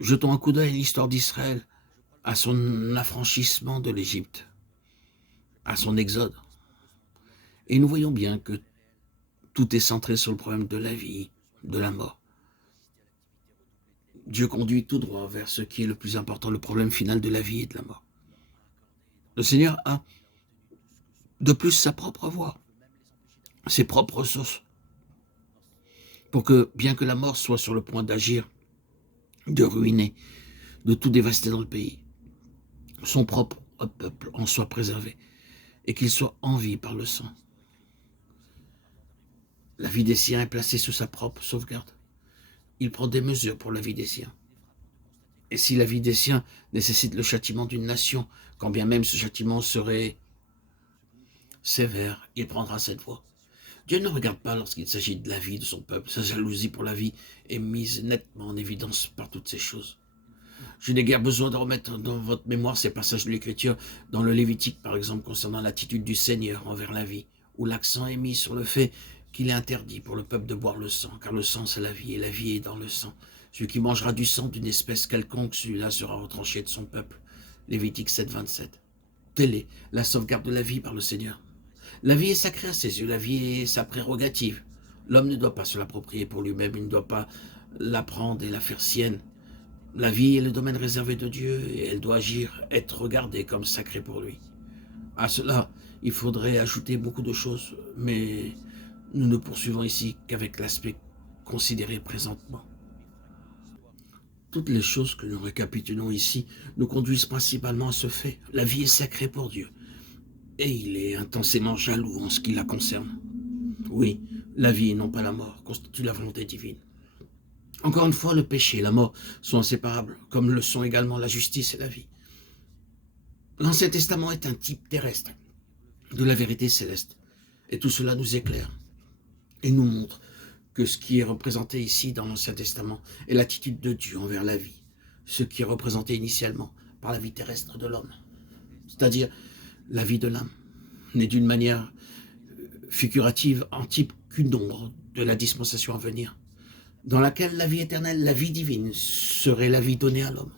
Jetons un coup d'œil à l'histoire d'Israël, à son affranchissement de l'Égypte, à son exode. Et nous voyons bien que tout est centré sur le problème de la vie, de la mort. Dieu conduit tout droit vers ce qui est le plus important, le problème final de la vie et de la mort. Le Seigneur a de plus sa propre voie, ses propres ressources, pour que, bien que la mort soit sur le point d'agir, de ruiner, de tout dévaster dans le pays, son propre peuple en soit préservé et qu'il soit en vie par le sang. La vie des siens est placée sous sa propre sauvegarde. Il prend des mesures pour la vie des siens. Et si la vie des siens nécessite le châtiment d'une nation, quand bien même ce châtiment serait sévère, il prendra cette voie. Dieu ne regarde pas lorsqu'il s'agit de la vie de son peuple. Sa jalousie pour la vie est mise nettement en évidence par toutes ces choses. Je n'ai guère besoin de remettre dans votre mémoire ces passages de l'Écriture, dans le Lévitique par exemple, concernant l'attitude du Seigneur envers la vie, où l'accent est mis sur le fait qu'il est interdit pour le peuple de boire le sang, car le sang c'est la vie, et la vie est dans le sang. Celui qui mangera du sang d'une espèce quelconque, celui-là sera retranché de son peuple. Lévitique 7, 27. Telle est la sauvegarde de la vie par le Seigneur. La vie est sacrée à ses yeux, la vie est sa prérogative. L'homme ne doit pas se l'approprier pour lui-même, il ne doit pas la prendre et la faire sienne. La vie est le domaine réservé de Dieu et elle doit agir, être regardée comme sacrée pour lui. À cela, il faudrait ajouter beaucoup de choses, mais nous ne poursuivons ici qu'avec l'aspect considéré présentement. Toutes les choses que nous récapitulons ici nous conduisent principalement à ce fait. La vie est sacrée pour Dieu et il est intensément jaloux en ce qui la concerne. Oui, la vie et non pas la mort constitue la volonté divine. Encore une fois, le péché et la mort sont inséparables, comme le sont également la justice et la vie. L'Ancien Testament est un type terrestre de la vérité céleste, et tout cela nous éclaire et nous montre que ce qui est représenté ici dans l'Ancien Testament est l'attitude de Dieu envers la vie, ce qui est représenté initialement par la vie terrestre de l'homme, c'est-à-dire la vie de l'âme, n'est d'une manière figurative en type qu'une ombre de la dispensation à venir, dans laquelle la vie éternelle, la vie divine, serait la vie donnée à l'homme.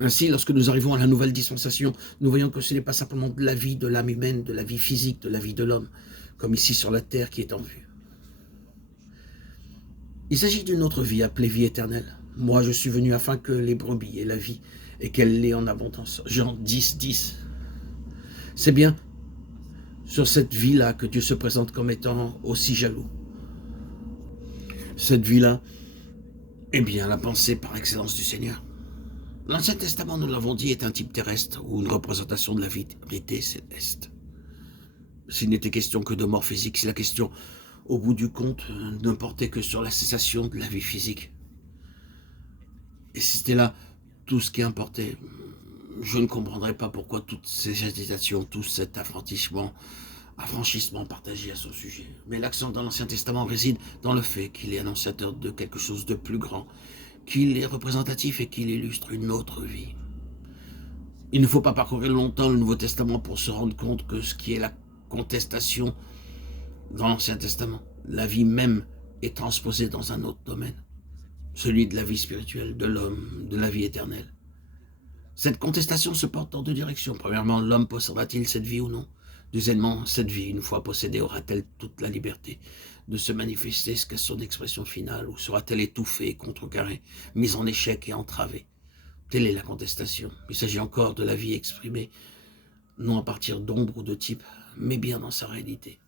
Ainsi, lorsque nous arrivons à la nouvelle dispensation, nous voyons que ce n'est pas simplement de la vie de l'âme humaine, de la vie physique, de la vie de l'homme, comme ici sur la terre qui est en vue. Il s'agit d'une autre vie appelée vie éternelle. Moi, je suis venu afin que les brebis aient la vie et qu'elle l'ait en abondance. Jean 10, 10. C'est bien sur cette vie-là que Dieu se présente comme étant aussi jaloux. Cette vie-là est bien la pensée par excellence du Seigneur. L'Ancien Testament, nous l'avons dit, est un type terrestre ou une représentation de la vérité céleste. S'il n'était question que de mort physique, si la question, au bout du compte, ne portait que sur la cessation de la vie physique, et si c'était là tout ce qui importait, je ne comprendrais pas pourquoi toutes ces agitations, tout cet affranchissement partagé à son sujet. Mais l'accent dans l'Ancien Testament réside dans le fait qu'il est annonciateur de quelque chose de plus grand, qu'il est représentatif et qu'il illustre une autre vie. Il ne faut pas parcourir longtemps le Nouveau Testament pour se rendre compte que ce qui est la contestation dans l'Ancien Testament, la vie même est transposée dans un autre domaine, celui de la vie spirituelle, de l'homme, de la vie éternelle. Cette contestation se porte dans deux directions. Premièrement, l'homme possédera-t-il cette vie ou non? Deuxièmement, cette vie, une fois possédée, aura-t-elle toute la liberté de se manifester jusqu'à son expression finale, ou sera-t-elle étouffée, contrecarrée, mise en échec et entravée? Telle est la contestation. Il s'agit encore de la vie exprimée, non à partir d'ombre ou de type, mais bien dans sa réalité.